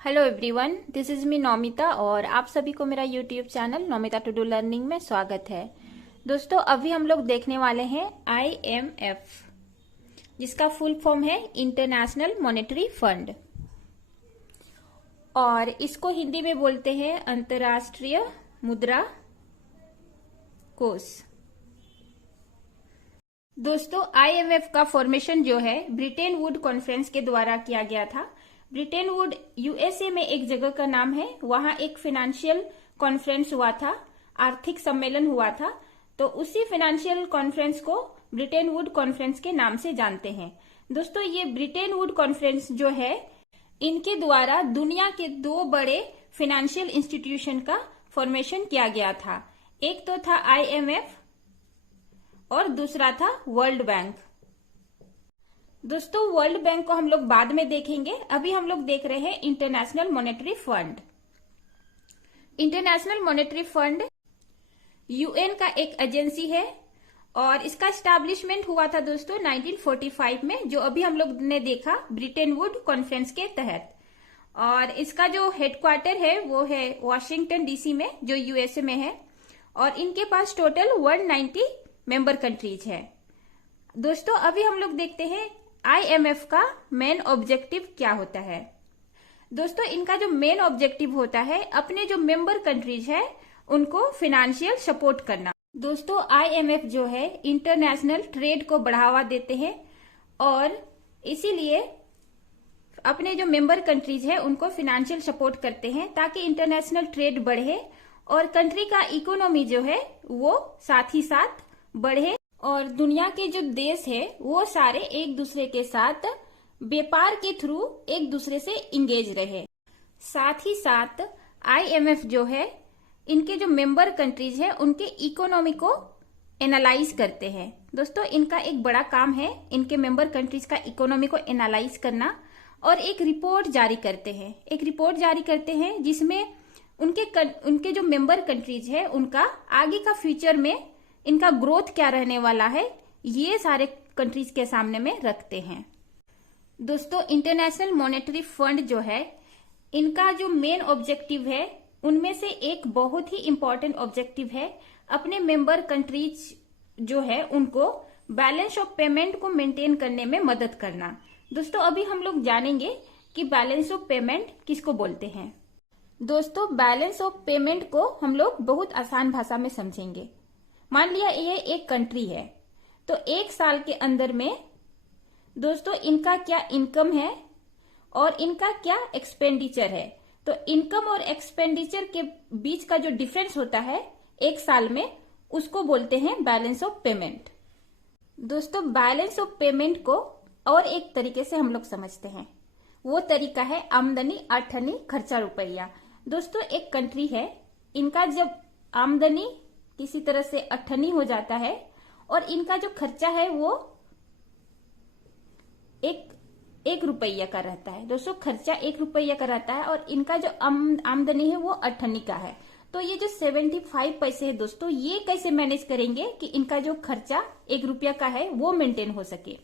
Hello everyone, this is me Naumita और आप सभी को मेरा YouTube channel Naumita to do learning में स्वागत है। दोस्तों, अभी हम लोग देखने वाले हैं IMF, जिसका फुल फॉर्म है इंटरनेशनल मॉनेटरी फंड, और इसको हिंदी में बोलते हैं अंतर्राष्ट्रीय मुद्रा कोष। दोस्तों, IMF का फॉर्मेशन जो है ब्रिटेन वुड कॉन्फ्रेंस के द्वारा किया गया था। ब्रिटेन वुड USA में एक जगह का नाम है। वहां एक फाइनेंशियल कॉन्फ्रेंस हुआ था, आर्थिक सम्मेलन हुआ था, तो उसी फाइनेंशियल कॉन्फ्रेंस को ब्रिटेन वुड कॉन्फ्रेंस के नाम से जानते हैं। दोस्तों, ये ब्रिटेन वुड कॉन्फ्रेंस जो है, इनके द्वारा दुनिया के दो बड़े फाइनेंशियल इंस्टीट्यूशन का फॉर्मेशन किया गया था। एक तो था IMF और दूसरा था वर्ल्ड बैंक। दोस्तों, वर्ल्ड बैंक को हम लोग बाद में देखेंगे। अभी हम लोग देख रहे हैं international monetary fund. International monetary fund UN का एक एजेंसी है और इसका स्टैब्लिशमेंट हुआ था दोस्तों 1945 में, जो अभी हम लोग ने देखा ब्रिटेन वुड कॉन्फ्रेंस के तहत। और इसका जो हेडक्वार्टर है वो है वॉशिंगटन DC में, जो USA में है, और इनके पास टोटल 190 मेंबर कंट्रीज है। दोस्तों, अभी हम लोग देखते हैं IMF का मेन ऑब्जेक्टिव क्या होता है। दोस्तों, इनका जो मेन ऑब्जेक्टिव होता है, अपने जो मेंबर कंट्रीज है उनको फाइनेंशियल सपोर्ट करना। दोस्तों, IMF जो है इंटरनेशनल ट्रेड को बढ़ावा देते हैं और इसीलिए अपने जो मेंबर कंट्रीज है उनको फाइनेंशियल सपोर्ट करते हैं, ताकि इंटरनेशनल ट्रेड बढ़े और कंट्री का इकोनॉमी जो है वो साथ ही साथ बढ़े और दुनिया के जो देश है वो सारे एक दूसरे के साथ व्यापार के थ्रू एक दूसरे से इंगेज रहे। साथ ही साथ IMF जो है इनके जो मेंबर कंट्रीज है उनके इकोनॉमी को एनालाइज करते हैं। दोस्तों, इनका एक बड़ा काम है इनके मेंबर कंट्रीज का इकोनॉमी को एनालाइज करना और एक रिपोर्ट जारी करते हैं। एक रिपोर्ट जारी करते हैं जिसमें उनके जो मेंबर कंट्रीज है उनका आगे का फ्यूचर में इनका ग्रोथ क्या रहने वाला है, ये सारे कंट्रीज के सामने में रखते हैं। दोस्तों, इंटरनेशनल मॉनेटरी फंड जो है, इनका जो मेन ऑब्जेक्टिव है उनमें से एक बहुत ही इंपॉर्टेंट ऑब्जेक्टिव है अपने मेंबर कंट्रीज जो है उनको बैलेंस ऑफ पेमेंट को मेंटेन करने में मदद करना। दोस्तों, अभी हम लोग जानेंगे कि बैलेंस ऑफ पेमेंट किसको बोलते हैं। दोस्तों, बैलेंस ऑफ पेमेंट को हम लोग बहुत आसान भाषा में समझेंगे। मान लिया ये एक कंट्री है, तो एक साल के अंदर में दोस्तों इनका क्या इनकम है और इनका क्या एक्सपेंडिचर है। तो इनकम और एक्सपेंडिचर के बीच का जो डिफरेंस होता है एक साल में, उसको बोलते हैं बैलेंस ऑफ पेमेंट। दोस्तों, बैलेंस ऑफ पेमेंट को और एक तरीके से हम लोग समझते हैं, वो तरीका है आमदनी अठनी खर्चा रुपया। दोस्तों, एक कंट्री है, इनका जब आमदनी किसी तरह से अठनी हो जाता है और इनका जो खर्चा है वो एक रुपया का रहता है। दोस्तों, खर्चा 1 रुपया का रहता है और इनका जो आमदनी है वो अठनी का है। तो ये जो 75 पैसे है दोस्तों, ये कैसे मैनेज करेंगे कि इनका जो खर्चा 1 रुपया का है वो मेंटेन हो सके।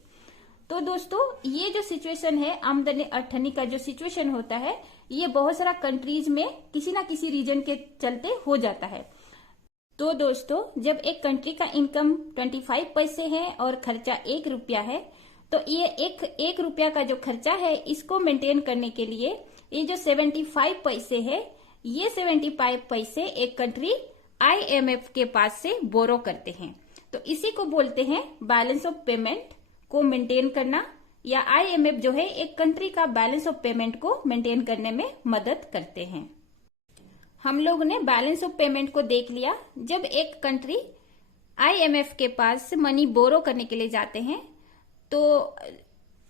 तो दोस्तों, ये जो सिचुएशन है, आमदनी अठनी का जो सिचुएशन होता है, ये बहुत सारा कंट्रीज में किसी ना किसी रीजन के चलते हो जाता है। तो दोस्तों, जब एक कंट्री का इनकम 25 पैसे है और खर्चा 1 रुपया है, तो ये एक रुपया का जो खर्चा है इसको मेंटेन करने के लिए ये जो 75 पैसे है, ये 75 पैसे एक कंट्री IMF के पास से बोरो करते हैं। तो इसी को बोलते हैं बैलेंस ऑफ पेमेंट को मेंटेन करना, या IMF जो है एक कंट्री का बैलेंस ऑफ पेमेंट को मेंटेन करने में मदद करते हैं। हम लोग ने बैलेंस ऑफ पेमेंट को देख लिया। जब एक कंट्री IMF के पास मनी बोरो करने के लिए जाते हैं तो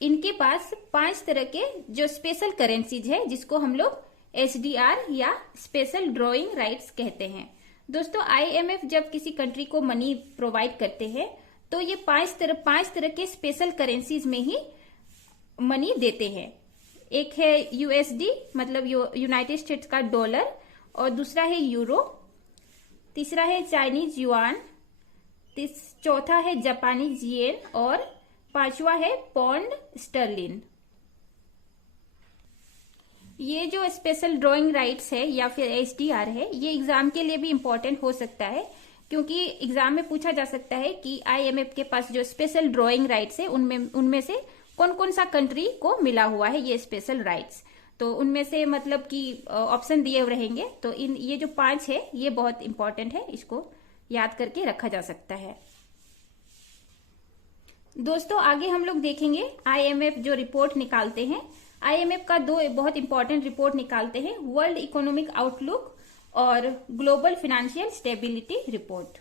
इनके पास 5 तरह के जो स्पेशल करेंसीज है, जिसको हम लोग SDR या स्पेशल ड्रॉइंग राइट्स कहते हैं। दोस्तों, IMF जब किसी कंट्री को मनी प्रोवाइड करते हैं तो ये 5 तरह के स्पेशल करेंसीज में ही मनी देते हैं। एक है USD, मतलब यूनाइटेड स्टेट्स का डॉलर, और दूसरा है यूरो, तीसरा है चाइनीज युआन, चौथा है जापानीज येन और 5वां है पौंड स्टर्लिन। ये जो स्पेशल ड्राइंग राइट्स है या फिर एसडीआर है, ये एग्जाम के लिए भी इम्पोर्टेंट हो सकता है, क्योंकि एग्जाम में पूछा जा सकता है कि आईएमएफ के पास जो स्पेशल ड्राइंग राइट्स है उनमें से कौन कौन सा कंट्री को मिला हुआ है ये स्पेशल राइट्स। तो उनमें से मतलब कि ऑप्शन दिए रहेंगे, तो ये जो 5 है ये बहुत इंपॉर्टेंट है, इसको याद करके रखा जा सकता है। दोस्तों आगे हम लोग देखेंगे आईएमएफ जो रिपोर्ट निकालते हैं, आईएमएफ का 2 बहुत इंपॉर्टेंट रिपोर्ट निकालते हैं, वर्ल्ड इकोनॉमिक आउटलुक और ग्लोबल फाइनेंशियल स्टेबिलिटी रिपोर्ट।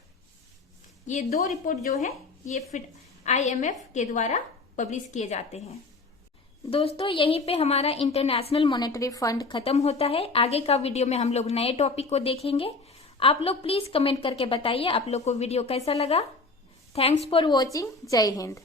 ये 2 रिपोर्ट जो है ये आईएमएफ के द्वारा पब्लिश किए जाते हैं। दोस्तों यहीं पे हमारा इंटरनेशनल मॉनेटरी फंड खत्म होता है। आगे का वीडियो में हम लोग नए टॉपिक को देखेंगे। आप लोग प्लीज कमेंट करके बताइए आप लोग को वीडियो कैसा लगा। Thanks for watching. जय हिंद।